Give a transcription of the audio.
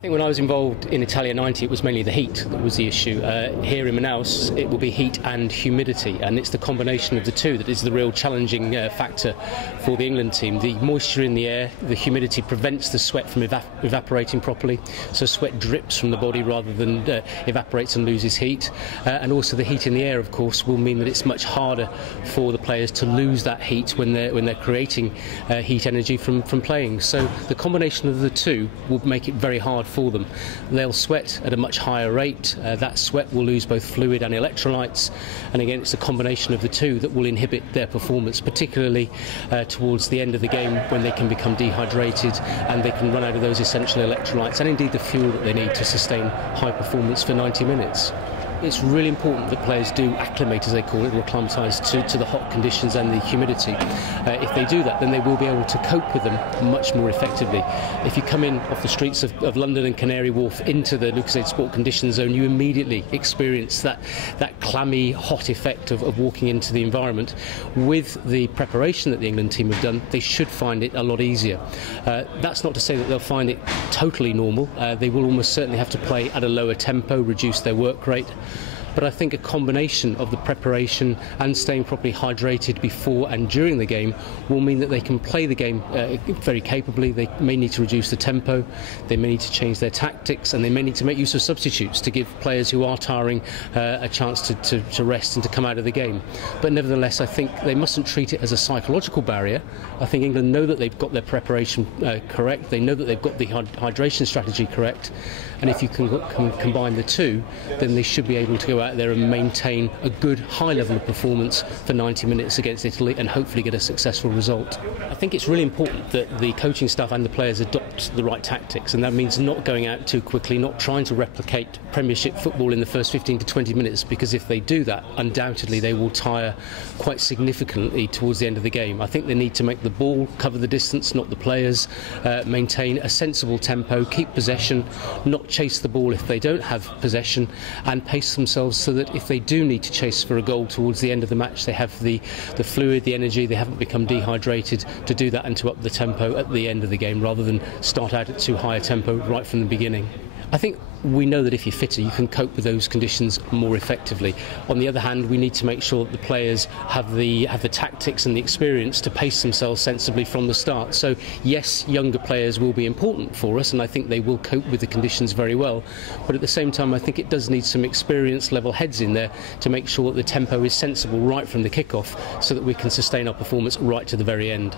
I think when I was involved in Italia 90, it was mainly the heat that was the issue. Here in Manaus, it will be heat and humidity, and it's the combination of the two that is the real challenging factor for the England team. The moisture in the air, the humidity prevents the sweat from evaporating properly, so sweat drips from the body rather than evaporates and loses heat. And also the heat in the air, of course, will mean that it's much harder for the players to lose that heat when they're creating heat energy from playing. So the combination of the two will make it very hard for them. They'll sweat at a much higher rate. That sweat will lose both fluid and electrolytes, and again it's a combination of the two that will inhibit their performance, particularly towards the end of the game when they can become dehydrated and they can run out of those essential electrolytes and indeed the fuel that they need to sustain high performance for 90 minutes. It's really important that players do acclimate, as they call it, or acclimatise to the hot conditions and the humidity. If they do that, then they will be able to cope with them much more effectively. If you come in off the streets of London and Canary Wharf into the Lucozade Conditions Zone, you immediately experience that clammy, hot effect of walking into the environment. With the preparation that the England team have done, they should find it a lot easier. That's not to say that they'll find it totally normal. They will almost certainly have to play at a lower tempo, reduce their work rate. But I think a combination of the preparation and staying properly hydrated before and during the game will mean that they can play the game very capably. They may need to reduce the tempo, they may need to change their tactics, and they may need to make use of substitutes to give players who are tiring a chance to rest and to come out of the game. But nevertheless, I think they mustn't treat it as a psychological barrier. I think England know that they've got their preparation correct, they know that they've got the hydration strategy correct, and if you can combine the two, then they should be able to go out there and maintain a good high level of performance for 90 minutes against Italy and hopefully get a successful result. I think it's really important that the coaching staff and the players adopt the right tactics, and that means not going out too quickly, not trying to replicate Premiership football in the first 15 to 20 minutes, because if they do that, undoubtedly they will tire quite significantly towards the end of the game. I think they need to make the ball cover the distance, not the players, maintain a sensible tempo, keep possession, not chase the ball if they don't have possession, and pace themselves so that if they do need to chase for a goal towards the end of the match, they have the fluid, the energy, they haven't become dehydrated to do that and to up the tempo at the end of the game rather than start out at too high a tempo right from the beginning. I think we know that if you're fitter, you can cope with those conditions more effectively. On the other hand, we need to make sure that the players have the tactics and the experience to pace themselves sensibly from the start. So yes, younger players will be important for us, and I think they will cope with the conditions very well. But at the same time, I think it does need some experienced level heads in there to make sure that the tempo is sensible right from the kick-off so that we can sustain our performance right to the very end.